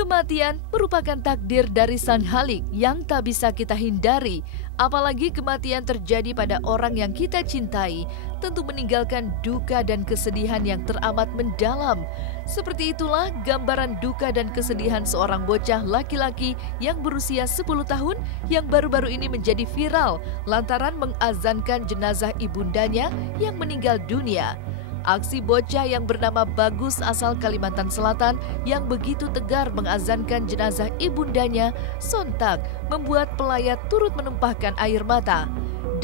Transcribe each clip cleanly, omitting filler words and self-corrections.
Kematian merupakan takdir dari Sang Khalik yang tak bisa kita hindari. Apalagi kematian terjadi pada orang yang kita cintai, tentu meninggalkan duka dan kesedihan yang teramat mendalam. Seperti itulah gambaran duka dan kesedihan seorang bocah laki-laki yang berusia 10 tahun yang baru-baru ini menjadi viral lantaran mengazankan jenazah ibundanya yang meninggal dunia. Aksi bocah yang bernama Bagus asal Kalimantan Selatan yang begitu tegar mengazankan jenazah ibundanya sontak membuat pelayat turut menumpahkan air mata.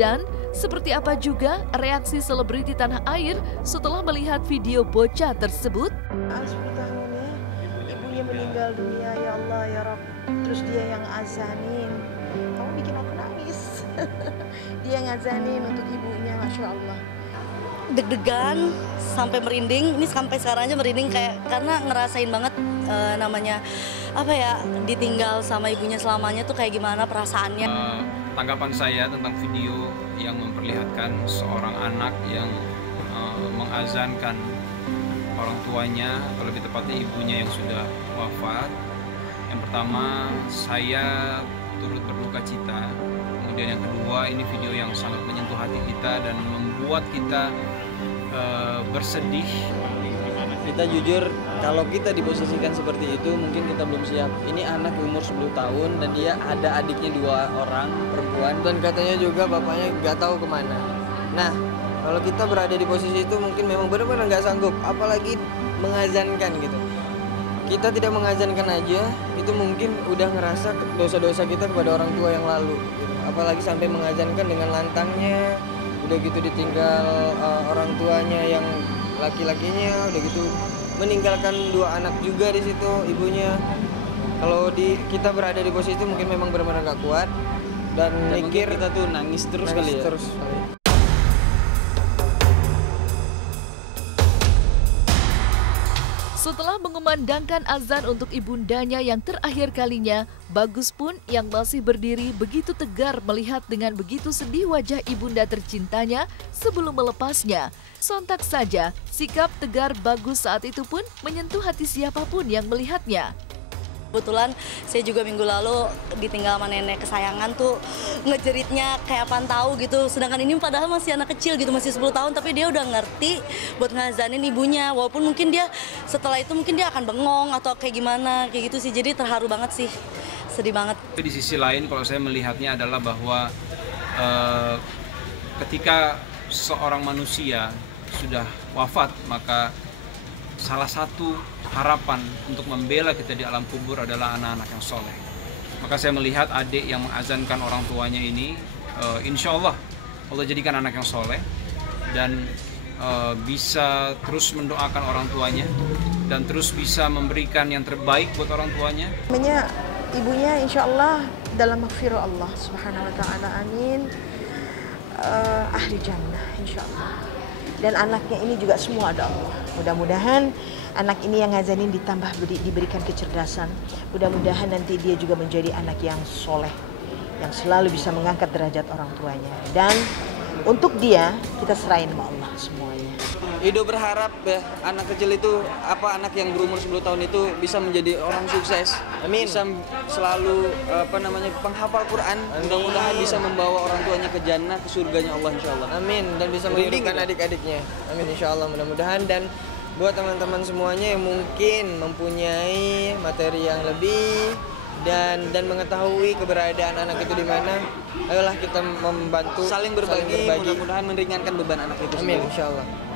Dan seperti apa juga reaksi selebriti tanah air setelah melihat video bocah tersebut? 10 tahun ya, ibunya meninggal dunia, ya Allah ya Rabb. Terus dia yang azanin, kamu bikin aku nangis. Dia ngazanin untuk ibunya, Masya Allah. Deg-degan sampai merinding, ini sampai sekarang aja merinding kayak karena ngerasain banget namanya apa ya, ditinggal sama ibunya selamanya tuh kayak gimana perasaannya. Tanggapan saya tentang video yang memperlihatkan seorang anak yang mengazankan orang tuanya, atau lebih tepatnya ibunya yang sudah wafat. Yang pertama, saya turut berduka cita. Kemudian yang kedua, ini video yang sangat menyentuh hati kita dan membuat kita bersedih. Kita jujur, kalau kita diposisikan seperti itu mungkin kita belum siap. Ini anak umur 10 tahun dan dia ada adiknya 2 orang perempuan dan katanya juga bapaknya nggak tahu kemana. Nah, kalau kita berada di posisi itu mungkin memang benar-benar nggak sanggup, apalagi mengazankan gitu. Kita tidak mengazankan aja, itu mungkin udah ngerasa dosa-dosa kita kepada orang tua yang lalu gitu. Apalagi sampai mengazankan dengan lantangnya, udah gitu ditinggal orang tuanya yang laki-lakinya, udah gitu meninggalkan 2 anak juga di situ ibunya. Kalau kita berada di posisi itu mungkin memang benar-benar nggak kuat dan mikir kita tuh nangis terus kali ya. Setelah mengumandangkan azan untuk ibundanya yang terakhir kalinya, Bagus pun yang masih berdiri begitu tegar melihat dengan begitu sedih wajah ibunda tercintanya sebelum melepasnya. Sontak saja, sikap tegar Bagus saat itu pun menyentuh hati siapapun yang melihatnya. Kebetulan saya juga minggu lalu ditinggal sama nenek kesayangan tuh, ngejeritnya kayak apaan tahu gitu. Sedangkan ini padahal masih anak kecil gitu, masih 10 tahun, tapi dia udah ngerti buat ngazanin ibunya. Walaupun mungkin dia setelah itu mungkin dia akan bengong atau kayak gimana, kayak gitu sih. Jadi terharu banget sih, sedih banget. Di sisi lain kalau saya melihatnya adalah bahwa ketika seorang manusia sudah wafat, maka salah satu harapan untuk membela kita di alam kubur adalah anak-anak yang soleh. Maka saya melihat adik yang mengazankan orang tuanya ini, insya Allah jadikan anak yang soleh dan bisa terus mendoakan orang tuanya dan terus bisa memberikan yang terbaik buat orang tuanya. Namanya ibunya insya Allah dalam maghfirah Allah Subhanahu Wa Taala, amin. Ahli jannah insya Allah. Dan anaknya ini juga semua ada Allah. Mudah-mudahan anak ini yang ngazanin ditambah diberikan kecerdasan. Mudah-mudahan nanti dia juga menjadi anak yang soleh, yang selalu bisa mengangkat derajat orang tuanya. Dan untuk dia kita serahin sama Allah semuanya. Ido berharap ya anak kecil itu, anak yang berumur 10 tahun itu bisa menjadi orang sukses. Amin. Bisa selalu penghafal Quran. Mudah-mudahan bisa membawa orang tuanya ke jannah, ke surganya Allah insyaallah. Amin. Dan bisa mendidik adik-adiknya. Amin insyaallah, mudah-mudahan. Dan buat teman-teman semuanya yang mungkin mempunyai materi yang lebih dan mengetahui keberadaan anak itu di mana, ayolah kita membantu, saling berbagi. Mudah-mudahan meringankan beban anak itu. Amin insyaallah.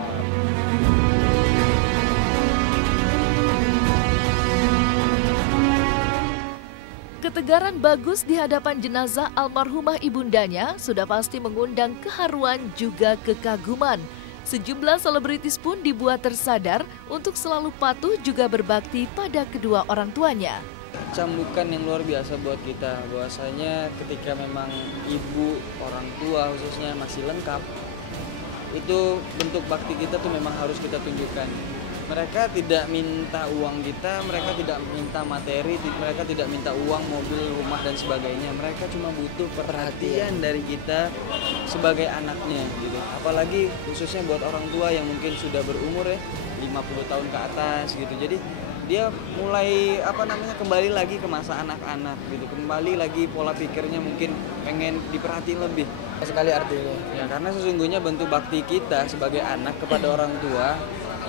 Ketegaran Bagus di hadapan jenazah almarhumah ibundanya sudah pasti mengundang keharuan juga kekaguman. Sejumlah selebritis pun dibuat tersadar untuk selalu patuh juga berbakti pada kedua orang tuanya. Cambukan yang luar biasa buat kita, bahwasanya ketika memang ibu, orang tua khususnya masih lengkap, itu bentuk bakti kita tuh memang harus kita tunjukkan. Mereka tidak minta uang kita, mereka tidak minta materi, mereka tidak minta uang, mobil, rumah dan sebagainya. Mereka cuma butuh perhatian dari kita sebagai anaknya gitu. Apalagi khususnya buat orang tua yang mungkin sudah berumur ya 50 tahun ke atas gitu. Jadi dia mulai kembali lagi ke masa anak-anak gitu, kembali lagi pola pikirnya mungkin pengen diperhatiin lebih sekali artinya. ya, karena sesungguhnya bentuk bakti kita sebagai anak kepada orang tua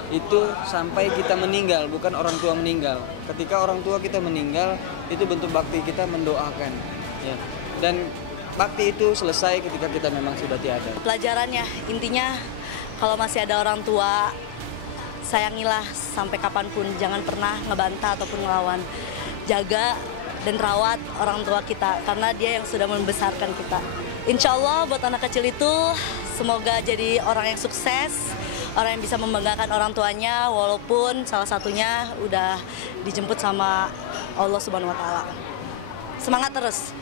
itu sampai kita meninggal, bukan orang tua meninggal. Ketika orang tua kita meninggal, itu bentuk bakti kita mendoakan ya. Dan bakti itu selesai ketika kita memang sudah tiada. Pelajarannya intinya kalau masih ada orang tua, sayangilah sampai kapanpun, jangan pernah ngebantah ataupun ngelawan. Jaga dan rawat orang tua kita karena dia yang sudah membesarkan kita. Insya Allah buat anak kecil itu semoga jadi orang yang sukses, orang yang bisa membanggakan orang tuanya walaupun salah satunya udah dijemput sama Allah Subhanahu wa taala. Semangat terus.